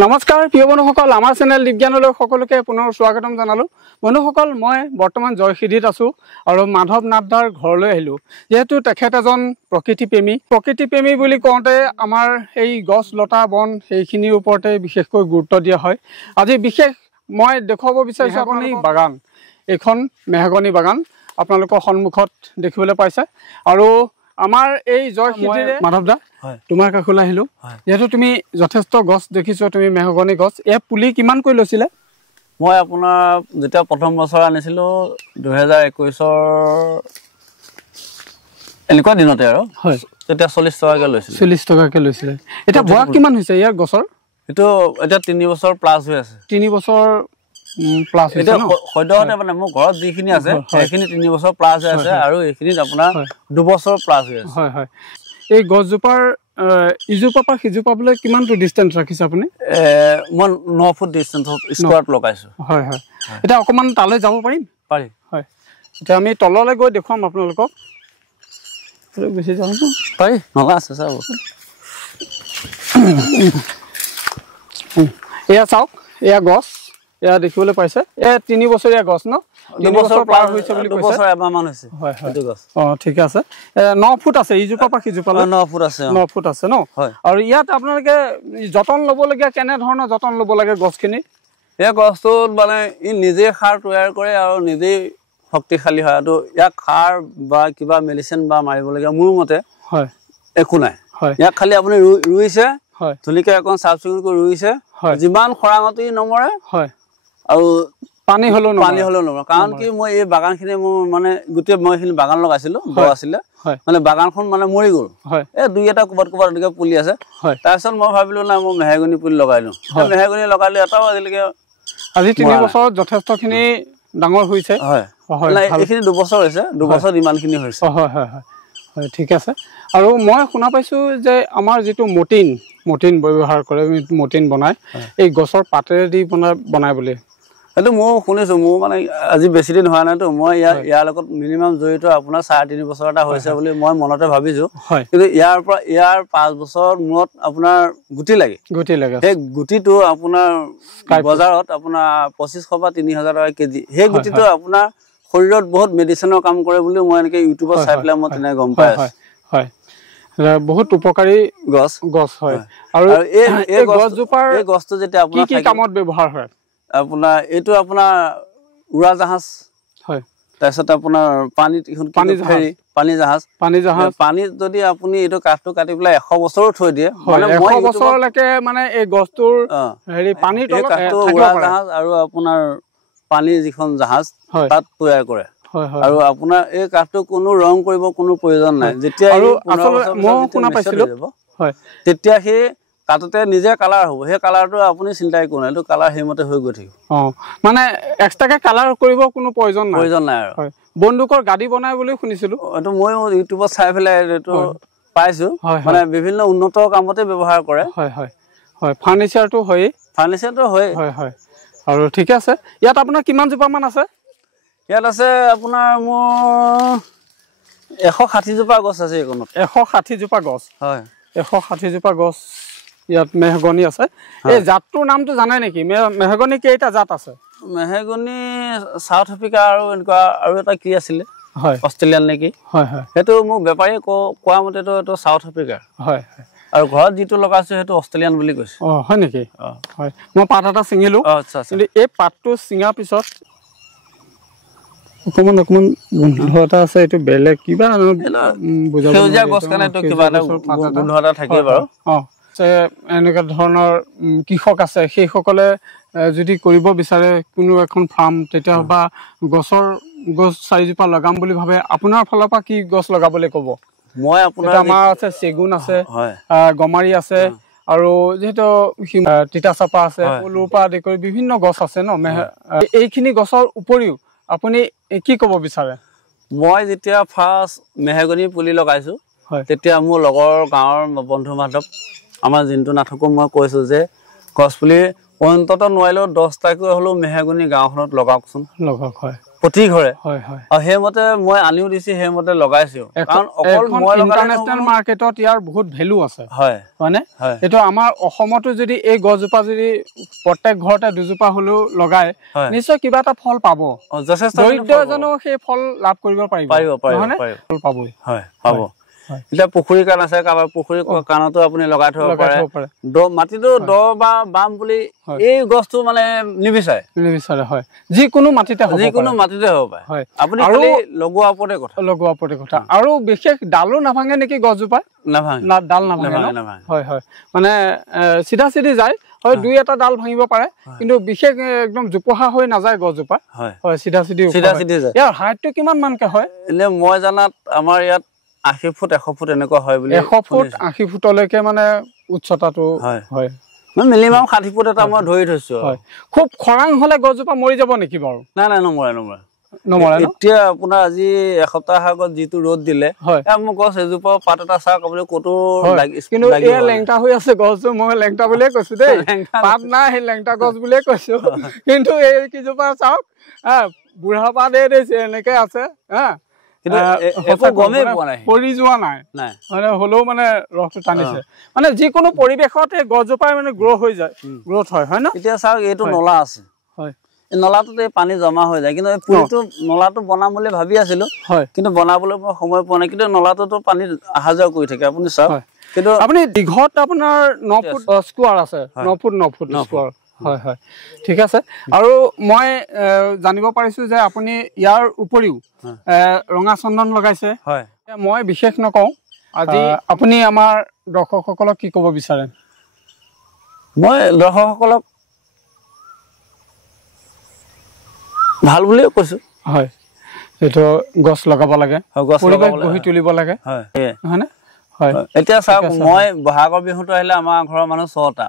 নমস্কাৰ প্ৰিয় বন্ধুসকল আমাৰ চেনেল বিজ্ঞানলৈ সকলোকে পুনৰ স্বাগতম জনালো বন্ধুসকল মই বৰ্তমান জয়খিদিত আছো আৰু মাধৱ নাথদাৰ ঘৰলৈ আহিলো যেহেতু তেখেত এজন প্ৰকৃতিপ্ৰেমী বুলি কওঁতে আমাৰ এই গছ লতা বন এইখিনিৰ ওপৰতে বিশেষকৈ গুৰুত্ব দিয়া হয় আজি বিশেষ মই দেখুৱাব বিচাৰিছো আপুনি বাগান এখন মেহগনি বাগান আপোনালোকৰ সন্মুখত দেখিবলৈ পাইছে আৰু আমাৰ এই জয়খিদিৰে মাধৱদা তোমাৰ কাষলৈ আহিলো যেহেতু তুমি যথেষ্ট গছ দেখিছো তুমি মেহগনি গছ এ পুলি কিমান কৈ লৈছিলে মই আপোনাৰ যেতিয়া প্ৰথম বছৰ আনিছিলো 2021 এনেকুৱা দিনতে আৰু হয় তেতিয়া 40 টকাকৈ লৈছিল 40 টকাকৈ লৈছিলে এটা বয়স কিমান হৈছে ইয়াৰ গছৰ এটো এটা 3 বছৰ প্লাস হৈ আছে 3 বছৰ প্লাস হৈছে ন সদ্যহতে মানে মোৰ ঘৰত যিখিনি আছে সেইখিনি 3 বছৰ প্লাস হৈ আছে আৰু এইখিনিত আপোনাৰ 2 বছৰ প্লাস হৈ আছে হয় হয় এই গছজোপাৰ ইজোপা পৰা সিজোপাবলৈ কিমানটো ডিসটেন্স ৰাখিছে আপুনি মই 9 ফুট ডিসটেন্স স্কোয়াৰত লগাইছো হয় হয় এটা অকমান তালৈ যাব পাৰিম পাৰি হয় এতিয়া আমি তললৈ গৈ দেখুৱাম আপোনালোকক বেছি যাম পাৰি নলা আছে চাব এয়া চাওক এয়া গছ এয়া দেখিবলৈ পাইছে এ 3 বছৰীয়া গছ ন 2 বছৰ পাৰ হৈছে বুলি কৈছে 2 বছৰ এমাহমান হৈছে হয় হয় গছ ঠিক আছে 9 ফুট আছে ইজোপা পৰা সিজোপালৈ 9 ফুট আছে 9 ফুট আছে ন আৰু ইয়াত আপোনালোকে যতন ল'ব লাগে কেনে ধৰণৰ যতন ল'ব লাগে গছখিনি এই গছটো মানে ই নিজে সাৰ তৈয়াৰ কৰে আৰু নিজে শক্তিশালী হয় আৰু ইয়াক সাৰ বা কিবা মেডিচিন বা মাৰিব লাগে মোৰ মতে হয় একো নাই ইয়াক খালি আপুনি ৰুইছে হয় ধুলিকে এখন চাফ চিকুণ কৰি ৰুইছে যিমান খৰাঙতি নমৰে হয় আৰু পানী হলো নমৰে কাৰণ কি মই এই বাগানখিনি মোৰ মানে গুটি মই এইখিনি বাগান লগাইছিলো দ আছিলে মানে বাগানখন মানে মৰি গ'ল এই দুই এটা কুবাত এনেকে পুলি আছে তাৰপিছত মই ভাবিলো না মই মেহগনি পুলি লগাই লওঁ মেহগনি লগাইলো এটাও আজি 3 বছৰত যথেষ্টখিনি ডাঙৰ হৈছে হয় এইখিনি 2 বছৰ হৈছে 2 বছৰ ইমানখিনি হৈছে হয় হয় হয় ঠিক আছে আৰু মই শুনা পাইছো যে আমাৰ যেটো মটিন ব্যৱহাৰ কৰে মটিন বনাই এই গছৰ পাতেৰে দি বনাই বুলি এটো মই শুনিছো মই মানে আজি বেছি দিন হোৱা নাই তো মই ইয়াৰ লগত মিনিমাম জড়িত আপোনাৰ 3.5 বছৰ এটা হৈছে বুলি মই মনতে ভাবিছো কিন্তু ইয়াৰ 5 বছৰ মূৰত আপোনাৰ গুটি লাগে এই গুটিটো আপোনাৰ বজাৰত আপোনাৰ 2500 বা 3000 টকা কেজি সেই গুটিটো আপোনাৰ শৰীৰত বহুত মেডিচিনৰ কাম কৰে বুলি মই এনেকে ইউটিউবত চাই পেলাই মই তেনে গম পাই আছো হয় বহুত উপকাৰী গছ হয় আৰু এই গছজোপাৰ এই গছটো যেতিয়া আপোনাৰ কি কামত ব্যৱহাৰ হয় আপোনাৰ এটো আপোনাৰ উৰা জাহাজ হয় তাৰছত আপোনাৰ পানী জাহাজ পানী যদি আপুনি এটো কাঠটো কাটি পেলাই 100 বছৰ থৈ দিয়ে মানে 100 বছৰলৈকে মানে এই গছটোৰ হেৰি পানীৰ তলত উৰা জাহাজ আৰু আপোনাৰ পানী যিখন জাহাজ তাত তৈয়াৰ কৰে আৰু আপোনাৰ এই কাঠটো কোনো ৰং কৰিব কোনো প্ৰয়োজন নাই যেতিয়া আৰু মই শুনা পাইছিলো হয় তেতিয়া হে কাটতে নিজে কালাৰ হ'ব সেই কালাৰটো আপুনি চিন্তাই কৰা নাই তো কালাৰ হেমতে হৈ গৈ থাকিব মানে এক্সট্ৰাকে কালাৰ কৰিব কোনো প্ৰয়োজন নাই আৰু হয় বন্দুকৰ গাড়ী বনাই বুলি শুনিছিলো এটো মই ইউটিউবত চাই ফেলাই এটো পাইছো মানে বিভিন্ন উন্নত কামতে ব্যৱহাৰ কৰে হয় হয় হয় ফাৰ্নিচাৰটো হয় হয় আৰু ঠিক আছে ইয়াত আপোনাৰ কিমান জোপা মান আছে ইয়াত আছে আপোনাৰ মোৰ 160 জোপা গছ আছে এইখনত 160 জোপা গছ হয় 160 জোপা গছ ইয়াত মেহগনি আছে এই জাতটোৰ নামটো জানে নেকি মেহগনি কেইটা জাত আছে মেহগনি সাউথ আফ্ৰিকা আৰু এনেকুৱা আৰু এটা কি আছিল হয় অষ্ট্ৰেলিয়ান নেকি হয় হয় হেতু মোক বেপাৰী কোৱা মতে তো সাউথ আফ্ৰিকা হয় আৰু ঘৰত যেটো লগাছে হেতু অষ্ট্ৰেলিয়ান বুলি কৈছে হয় নেকি হয় মই পাত এটা ছিঙিলো কিন্তু এই পাতটো ছিঙাৰ পিছত অকমান গোন্ধ এটা আছে এটো বেলেগ কিবা বুজাব সেউজীয়া গছ কাৰণে তো কিবা এটা গোন্ধ এটা থাকে বাৰু এনেকুৱা ধৰণৰ কৃষক আছে সেইসকলে যদি কৰিব বিচাৰে কোনো এখন ফাৰ্ম তেতিয়া বা গছ 4 জোপা লগাম বুলি ভাবে আপোনাৰ ফালৰ পৰা কি গছ লগাবলৈ ক'ব মই আপোনাৰ আমাৰ আছে চেগুন আছে গমাৰি আছে আৰু যেহেতু তিতা চাপা আছে ফুলৰ পৰা আদি কৰি বিভিন্ন গছ আছে ন এইখিনি গছৰ উপৰিও আপুনি কি ক'ব বিচাৰে মই যেতিয়া ফাৰ্ষ্ট মেহগনি পুলি লগাইছো তেতিয়া মোৰ লগৰ গাঁৱৰ বন্ধু বান্ধৱ আমাৰ জিন্তু নাথকো মই কৈছো যে গছ পুলি অন্তত নোৱাৰিলেও 10টাকৈ হলো মেহগনি গাঁওখনত লগাওকচোন লগাওক হয় প্ৰতি ঘৰে আৰু সেইমতে মই আনিও দিছো সেইমতে লগাইছো কাৰণ অকল মই ইণ্টাৰনেশ্যনেল মাৰ্কেটত ইয়াৰ বহুত ভেলু আছে হয়নে এইটো আমাৰ অসমতো যদি এই গছজোপা যদি প্ৰত্যেক ঘৰতে দুজোপা হলেও লগায় নিশ্চয় কিবা এটা ফল পাব যথেষ্ট দৰিদ্ৰ এজনেও সেই ফল লাভ কৰিব পাৰিব ফল পাবই পাব এতিয়া পুখুৰী কাণ আছে কাৰোবাৰ পুখুৰী কাণতো আপুনি লগাই থব পাৰে মাটিটো দ বা বাম বুলি এই গছটো মানে নিবিচাৰে যিকোনো মাটিতে হ'ব পাৰে আপুনি খালি লগোৱাৰ ওপৰতে কথা আৰু বিশেষ ডালো নাভাঙে নেকি গছজোপা ডাল নাভাঙে মানে চিধা চিধি যায় হয় দুই এটা ডাল ভাঙিব পাৰে কিন্তু বিশেষ একদম জোপোহা হৈ নাযায় গছজোপা হয় চিধা চিধি যায় ইয়াৰ হাইটটো কিমান মানকে হয় এনে মই জানাত আমাৰ ইয়াত 80 ফুট 100 ফুট এনেকুৱা হয় বুলি 100 ফুট 80 ফুটলৈকে মানে উচ্চতাটো হয় মিনিমাম 60 ফুট এটা মই ধৰি থৈছো খুব খৰাং হলে গছজোপা মৰি যাব নেকি বাৰু নাই নমৰে এতিয়া আপোনাৰ আজি এসপ্তাহ আগত যিটো ৰ'দ দিলে মোৰ গছ এজোপা পাত এটা চাওক আপুনি কতো কিন্তু এয়া লেংটা হৈ আছে গছটো মই লেংটা বুলিয়ে কৈছো দেই পাত নাই সেই লেংটা গছ বুলিয়ে কৈছো কিন্তু এই কিজোপা চাওক বুঢ়া পাত দিছে এনেকে আছে পৰি যোৱা নাই মানে হলেও মানে ৰসটো টানিছে মানে যিকোনো পৰিৱেশত এই গছজোপাই মানে গ্ৰোথ হয় ন এতিয়া চাওক এইটো নলা আছে নলাটোত এই পানী জমা হৈ যায় কিন্তু এই পুলিটো নলাটো বনাম বুলি ভাবি আছিলো কিন্তু বনাবলৈ মই সময় পোৱা নাই কিন্তু নলাটোতো পানী অহা যোৱা কৰি থাকে আপুনি চাওক কিন্তু আপুনি দীঘত আপোনাৰ 9 ফুট স্কোৱাৰ আছে 9 ফুট স্কোৱাৰ হয় ঠিক আছে আৰু মই জানিব পাৰিছো যে আপুনি ইয়াৰ উপৰিও ৰঙা চন্দন লগাইছে মই বিশেষ নকওঁ আজি আপুনি আমাৰ দৰ্শকসকলক কি ক'ব বিচাৰে মই দৰ্শকসকলক ভাল বুলিয়ে কৈছো হয় এইটো গছ লগাব লাগে পৰিৱেশ গঢ়ি তুলিব লাগে হয়নে এতিয়া চাওক মই বহাগৰ বিহুটো আহিলে আমাৰ ঘৰৰ মানুহ 6টা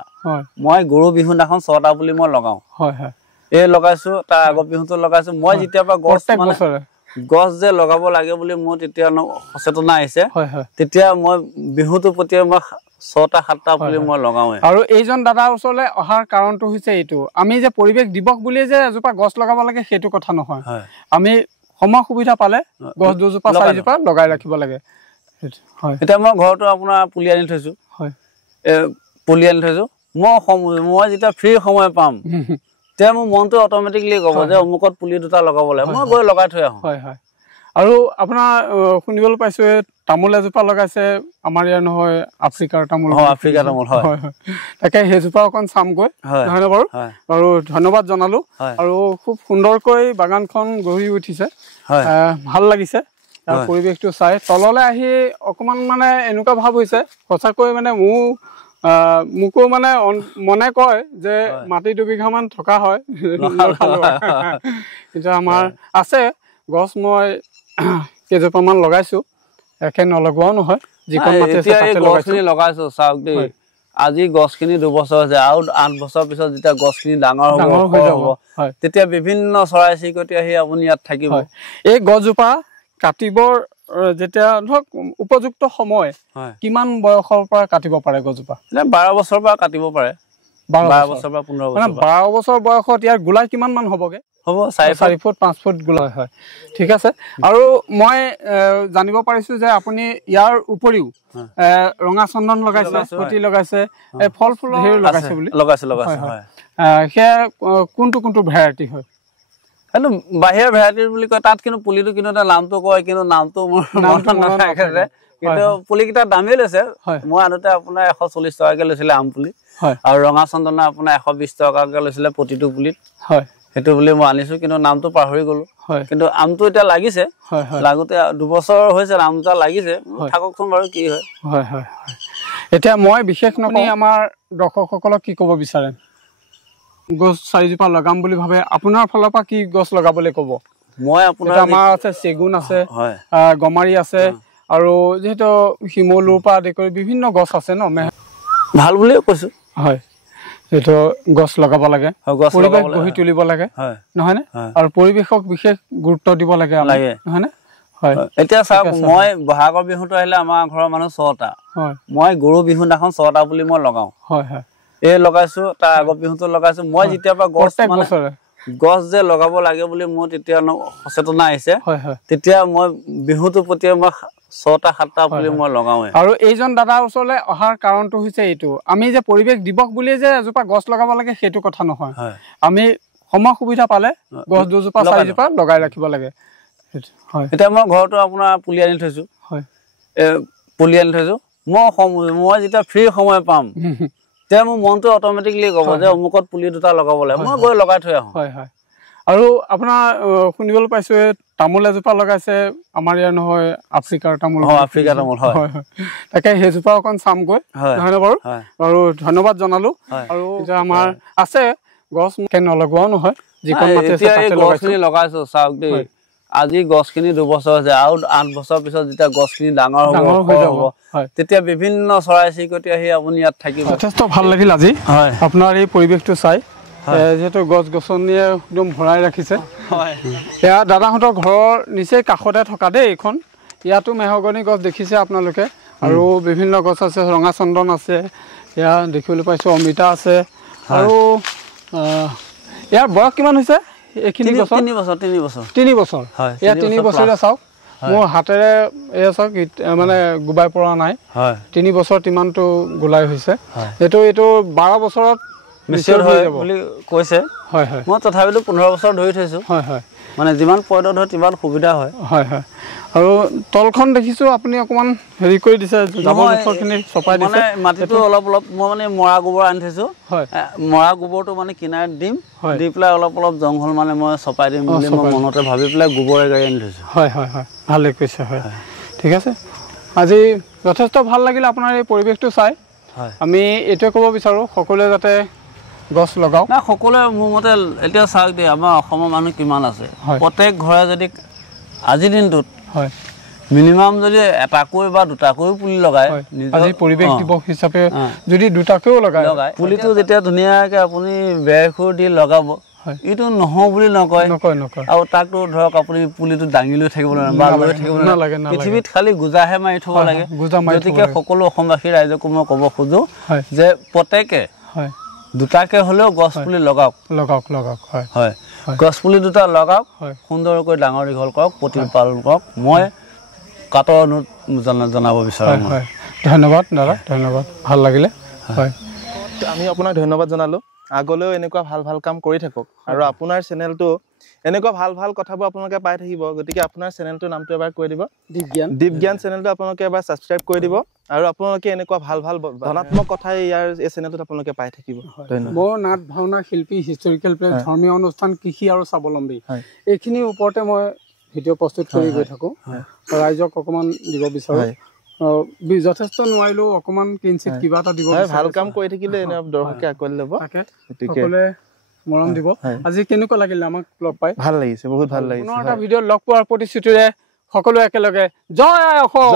মই গৰু বিহু দিনাখন 6টা বুলি মই লগাও এই লগাইছো তাৰ আগৰ বিহুটো লগাইছো মই যেতিয়া গছ যে লগাব লাগে বুলি মোৰ তেতিয়া সচেতনা আহিছে তেতিয়া মই বিহুটো প্ৰতি মই 6টা 7টা পুলি মই লগাও আৰু এইজন দাদাৰ ওচৰলৈ অহাৰ কাৰণটো হৈছে এইটো আমি যে পৰিৱেশ দিৱস বুলি যে এজোপা গছ লগাব লাগে সেইটো কথা নহয় আমি সময় সুবিধা পালে গছ দুজোপা 4জোপা লগাই ৰাখিব লাগে এতিয়া মই ঘৰটো আপোনাৰ পুলি আনি থৈছো মই যেতিয়া ফ্ৰী সময় পাম তেতিয়া মোৰ মনটো অট'মেটিকলি ক'ব যে অমুকত পুলি দুটা লগাব লাগে মই গৈ লগাই থৈ আহোঁ আৰু আপোনাৰ শুনিবলৈ পাইছো তামোল এজোপা লগাইছে আমাৰ ইয়াৰ নহয় আফ্ৰিকাৰ তামোল তাকে সেইজোপা অকণ চামগৈ নহয় বাৰু আৰু ধন্যবাদ জনালো আৰু খুব সুন্দৰকৈ বাগানখন গঢ়ি উঠিছে ভাল লাগিছে পৰিৱেশটো চাই তললৈ আহি অকমান মানে এনেকুৱা ভাৱ হৈছে সঁচাকৈ মানে মোকো মানে মনে কয় যে মাটি 2 বিঘামান থকা হয় কিন্তু আমাৰ আছে গছ মই কেইজোপামান লগাইছো একে নলগোৱাও নহয় যিকণ মাটি আছে তাতে লগাইছো চাওক দেই আজি গছখিনি 2 বছৰ হৈছে আৰু 8 বছৰ পিছত যেতিয়া গছখিনি ডাঙৰ হ'ব তেতিয়া বিভিন্ন চৰাই চিৰিকটি আহি আপুনি ইয়াত থাকিব এই গছজোপা কাটিবৰ যেতিয়া ধৰক উপযুক্ত সময় কিমান বয়সৰ পৰা কাটিব পাৰে গছজোপা 12 বছৰৰ পৰা কাটিব পাৰে 12 বছৰ পৰা 15 বছৰ মানে 12 বছৰ বয়সত ইয়াৰ গোলাই কিমান মান হ'বগে হ'ব 4 ফুট 5 ফুট গোলাই হয় ঠিক আছে আৰু মই জানিব পাৰিছো যে আপুনি ইয়াৰ উপৰিও ৰঙা চন্দন লগাইছে ফুটি লগাইছে ফল ফুল লগাইছে বুলি লগাইছে হয় সেয়া কোনটো ভেৰাইটি হয় কিন্তু বাহিৰৰ ভেৰাইটি বুলি কয় তাত কিন্তু পুলিটো কিন্তু এটা নামটো কয় কিন্তু নামটো মোৰ মনত নাথাকে কিন্তু পুলিকেইটাৰ দামেই লৈছে মই আনোতে আপোনাৰ 140 টকাকে লৈছিলে আম পুলি আৰু ৰঙা চন্দনা আপোনাৰ 120 টকাকে লৈছিলে প্ৰতিটো পুলিত সেইটো বুলি মই আনিছো কিন্তু নামটো পাহৰি গলো কিন্তু আমটো এতিয়া লাগিছে লাগোতে 2 বছৰ হৈছে আমটা লাগিছে থাককচোন বাৰু কি হয় এতিয়া মই বিশেষ নকৰি আমাৰ দৰ্শকসকলক কি ক'ব বিচাৰে গছ 4জোপা লগাম বুলি ভাবে আপোনাৰ ফালৰ পৰা কি গছ লগাবলৈ ক'ব মই আপোনাৰ আমাৰ আছে চেগুন আছে গমাৰি আছে আৰু যেহেতু শিমলুৰ পৰা আদি কৰি বিভিন্ন গছ আছে ন ভাল বুলিয়ে কৈছো হয় এইটো গছ লগাব লাগে পৰিৱেশ গঢ়ি তুলিব লাগে নহয় নে আৰু পৰিৱেশক বিশেষ গুৰুত্ব দিব লাগে নহয় নে হয় এতিয়া চাওক মই বহাগৰ বিহুটো আহিলে আমাৰ ঘৰৰ মানুহ 6টা মই গৰু বিহু দিনাখন 6টা বুলি মই লগাও এই লগাইছো তাৰ আগৰ বিহুটো লগাইছো মই যেতিয়া গছ গছ যে লগাব লাগে বুলি মোৰ তেতিয়া সচেতনা আহিছে তেতিয়া মই বিহুটোৰ প্ৰতি মই 6টা 7টা পুলি মই লগাওৱে আৰু এইজন দাদাৰ ওচৰলৈ অহাৰ কাৰণটো হৈছে এইটো আমি যে পৰিৱেশ দিৱস বুলি যে এজোপা গছ লগাব লাগে সেইটো কথা নহয় আমি সময় সুবিধা পালে গছ দুজোপা 4জোপা লগাই ৰাখিব লাগে হয় এটা মই ঘৰটো আপোনাৰ পুলি আনি থৈছো হয় পুলি আনি থৈছো মই যেতিয়া ফ্ৰী সময় পাম তে মোৰ মনটো অটোমেটিকলি ক'ব যে অমুকত পুলি দুটা লগাব লাগে মই গৈ লগাই থৈ আহোঁ হয় হয় আৰু আপোনাৰ শুনিবলৈ পাইছো তামোল এজোপা লগাইছে আমাৰ ইয়াৰ নহয় আফ্ৰিকাৰ তামোল আফ্ৰিকাৰ তামোল হয় তাকে সেইজোপা অকণ চামগৈ নহয় বাৰু আৰু ধন্যবাদ জনালো আৰু যে আমাৰ আছে গছ নলগোৱাও নহয় যিকণ মাটি আছে তাতে গছখিনি লগাইছো চাওক দেই আজি গছখিনি 2 বছৰ হৈছে আৰু 8 বছৰ পিছত যেতিয়া গছখিনি ডাঙৰ হ'ব তেতিয়া বিভিন্ন চৰাই চিৰিকটি আহি আপুনি ইয়াত থাকিব যথেষ্ট ভাল লাগিল আজি আপোনাৰ এই পৰিৱেশটো চাই যেহেতু গছ গছনিয়ে একদম ভৰাই ৰাখিছে এয়া দাদাহঁতৰ ঘৰৰ নিচেই কাষতে থকা দেই এইখন ইয়াতো মেহগনি গছ দেখিছে আপোনালোকে আৰু বিভিন্ন গছ আছে ৰঙা চন্দন আছে এয়া দেখিবলৈ পাইছো অমিতা আছে আৰু ইয়াৰ বয়স কিমান হৈছে এইখিনি গছ 3 বছৰ এয়া 3 বছৰীয়া চাওক মোৰ হাতেৰে এয়া চাওক মানে গুবাই পৰা নাই 3 বছৰ তিমানটো গোলাই হৈছে এইটো 12 বছৰত মিছৰ হৈ যাব বুলি কৈছে হয় হয় মই তথাপিতো 15 বছৰ ধৰি থৈছো হয় হয় মানে যিমান পয়দত হয় তিমান সুবিধা হয় হয় হয় আৰু তলখন দেখিছো আপুনি অকমান হেৰি কৰি দিছে জাবৰ জোথৰখিনি চপাই দিছে মানে মাটিটো অলপ মই মানে মৰা গোবৰ আনি থৈছো হয় মৰা গোবৰটো মানে কিনাৰত দিম দি পেলাই অলপ জংঘল মানে মই চপাই দিম বুলি মই মনতে ভাবি পেলাই গোবৰে গাড়ী আনি থৈছো হয় হয় হয় ভালে কৈছে হয় ঠিক আছে আজি যথেষ্ট ভাল লাগিল আপোনাৰ এই পৰিৱেশটো চাই আমি এইটোৱে ক'ব বিচাৰো সকলোৱে যাতে গছ লগাও না সকলোৱে মোৰ মতে এতিয়া চাওক দেই আমাৰ অসমৰ মানুহ কিমান আছে প্ৰত্যেক ঘৰে যদি আজি দিনটোত হয় মিনিমাম যদি এটাকৈ বা দুটাকৈ পুলি লগায় আজি পৰিৱেশ দিৱস হিচাপে যদি দুটাকৈও লগায় পুলিটো যেতিয়া ধুনীয়াকৈ আপুনি বেৰখুৰ দি লগাব এইটো নহওঁ বুলি নকয় আৰু তাকতো ধৰক আপুনি পুলিটো দাঙি লৈ থাকিব বা লৈ থাকিব নালাগে পৃথিৱীত খালি গোজাহে মাৰি থ'ব লাগে গতিকে সকলো অসমবাসী ৰাইজকো মই ক'ব খোজো যে প্ৰত্যেকে দুটাকে হ'লেও গছ পুলি লগাওক হয় হয় গছ পুলি দুটা লগাওক সুন্দৰকৈ ডাঙৰ দীঘল কৰক প্ৰতিপালন কৰক মই কাটৰ অনুৰোধ জনাব বিচাৰোঁ ধন্যবাদ দাদা ধন্যবাদ ভাল লাগিলে হয় আমি আপোনাক ধন্যবাদ জনালো আগলৈও এনেকুৱা ভাল কাম কৰি থাকক আৰু আপোনাৰ চেনেলটো এনেকুৱা ভাল কথাবোৰ আপোনালোকে পাই থাকিব গতিকে আপোনাৰ চেনেলটোৰ নামটো এবাৰ কৈ দিব দীপজ্ঞান চেনেলটো আপোনালোকে এবাৰ সাবস্ক্ৰাইব কৰি দিব আৰু আপোনালোকে এনেকুৱা ভাল ধনাত্মক কথা ইয়াৰ এই চেনেলটোত আপোনালোকে পাই থাকিব ধন্যবাদ মই নাট ভাওনা শিল্পী হিষ্টৰিকেল প্লেচ ধৰ্মীয় অনুষ্ঠান কৃষি আৰু স্বাৱলম্বী এইখিনিৰ ওপৰতে মই ভিডিঅ' প্ৰস্তুত কৰি গৈ থাকোঁ ৰাইজক অকণমান দিব বিচাৰোঁ যথেষ্ট নোৱাৰিলেও অকণমান কিঞ্চিত কিবা এটা দিব ভাল কাম কৰি থাকিলে দৰ্শকে আঁকোৱালি ল'ব সকলোৱে মৰম দিব আজি কেনেকুৱা লাগিলে আমাক লগ পাই ভাল লাগিছে বহুত ভাল লাগিছে পুনৰ এটা ভিডিঅ'ত লগ পোৱাৰ প্ৰতিশ্ৰুতিৰে সকলোৱে একেলগে জয় অসম